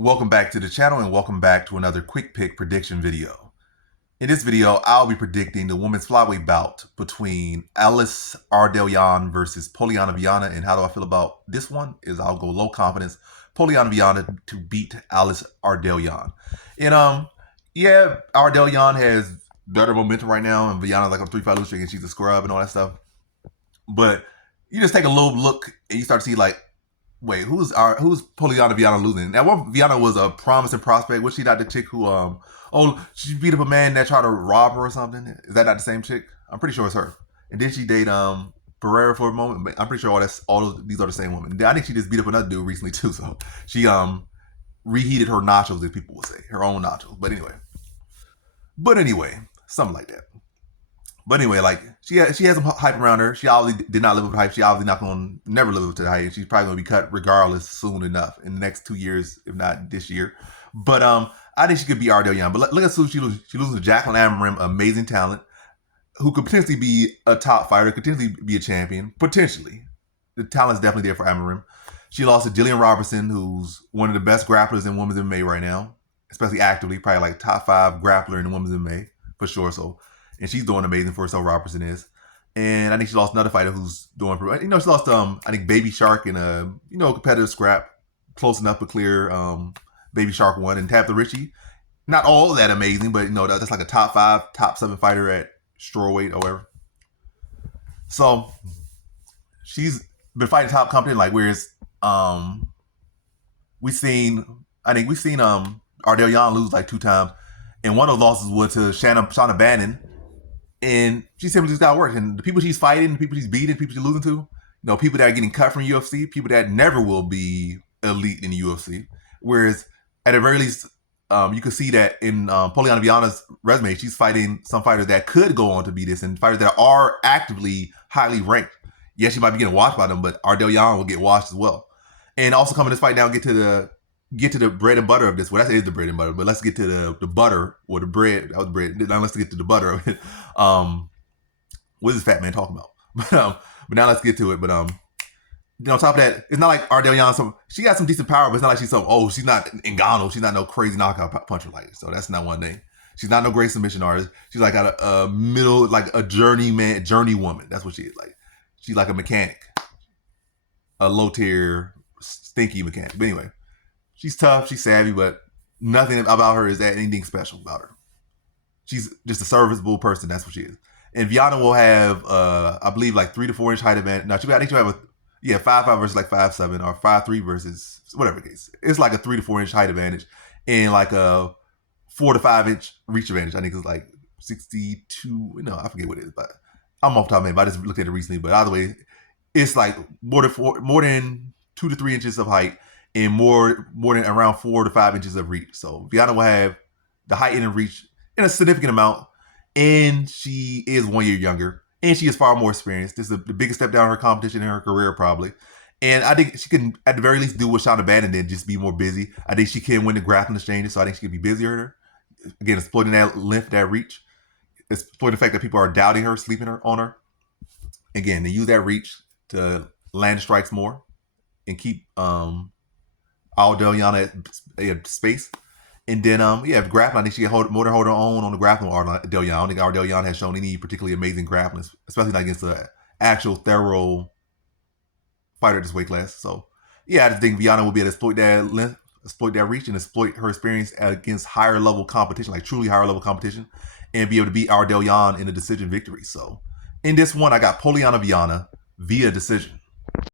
Welcome back to the channel and welcome back to another quick pick prediction video. In this video, I'll be predicting the women's flyweight bout between Ardelean versus Polyana Viana. And how do I feel about this one? I'll go low confidence Polyana Viana to beat Ardelean. And yeah, Ardelean has better momentum right now, and Viana's like a 3-5 losing streak and she's a scrub and all that stuff. But you just take a little look and you start to see like, wait, who's Polyana Viana losing? Now, Viana was a promising prospect. Was she not the chick who, she beat up a man that tried to rob her or something? Is that not the same chick? I'm pretty sure it's her. And did she date Pereira for a moment? But I'm pretty sure these are the same women. I think she just beat up another dude recently too. So she reheated her nachos, as people would say, her own nachos. But anyway, something like that. But anyway, like she has some hype around her. She obviously did not live up to hype. She obviously not going to never live up to the hype. She's probably going to be cut regardless soon enough in the next 2 years, if not this year. But I think she could be Ardelean. But look at who she loses. She loses to Jacqueline Amarim, amazing talent, who could potentially be a top fighter, could potentially be a champion. Potentially, the talent's definitely there for Amarim. She lost to Jillian Robertson, who's one of the best grapplers in women's MMA right now, especially actively, probably like top 5 grappler in the women's MMA for sure. So. And she's doing amazing for herself, Robertson is. And I think she lost another fighter who's doing, she lost, I think Baby Shark in a, competitive scrap. Close enough to clear. Baby Shark won. And Tabitha Ritchie, not all that amazing, but, that's like a top 5, top 7 fighter at strawweight or whatever. So, she's been fighting top company, like, whereas, we've seen Ardelean lose like 2 times. And one of those losses was to Shauna Bannon. And she simply just got work. And the people she's fighting, the people she's beating, the people she's losing to, people that are getting cut from UFC, people that never will be elite in the UFC. Whereas, at the very least, you could see that in Polyana Viana's resume, she's fighting some fighters that could go on to be this, and fighters that are actively highly ranked. Yes, she might be getting watched by them, but Ardelean will get watched as well. And also come in this fight now, get to the bread and butter of this. Well, that is the bread and butter, but let's get to the butter or the bread. That was bread. Now let's get to the butter of it. What is this fat man talking about? But now let's get to it. But on top of that, it's not like Ardelean. She got some decent power, but it's not like she's not Ngannou. She's not no crazy knockout puncher like. So that's not one thing. She's not no great submission artist. She's like a middle, like a journey woman. That's what she is. Like she's like a mechanic, a low tier, stinky mechanic. But anyway. She's tough, she's savvy, but nothing about her is that anything special about her. She's just a serviceable person, that's what she is. And Viana will have, I believe, like 3 to 4 inch height advantage. No, I think she'll have 5'5" versus like 5'7", or 5'3" versus whatever the case. It's like a 3 to 4 inch height advantage and like a 4 to 5 inch reach advantage. I think it's like 62. I forget what it is, but I'm off the top of my head. But I just looked at it recently. But either way, it's like more than 2 to 3 inches of height. And more than around 4 to 5 inches of reach. So Viana will have the height and reach in a significant amount. And she is 1 year younger. And she is far more experienced. This is the biggest step down in her competition in her career, probably. And I think she can, at the very least, do what Shauna Bannon did, just be more busy. I think she can win the grappling exchanges, so I think she can be busier. Again, exploiting that length, that reach. Exploiting the fact that people are doubting her, sleeping on her. Again, to use that reach to land strikes more and keep Ardelean at space. And then, grappling. I think she can more than hold her own on the grappling with Ardelean. I don't think Ardelean has shown any particularly amazing grappling, especially not against the actual thorough fighter at this weight class. So, I just think Viana will be able to exploit that length, exploit that reach, and exploit her experience against higher level competition, like truly higher level competition, and be able to beat Ardelean in a decision victory. So, in this one, I got Polyana Viana via decision.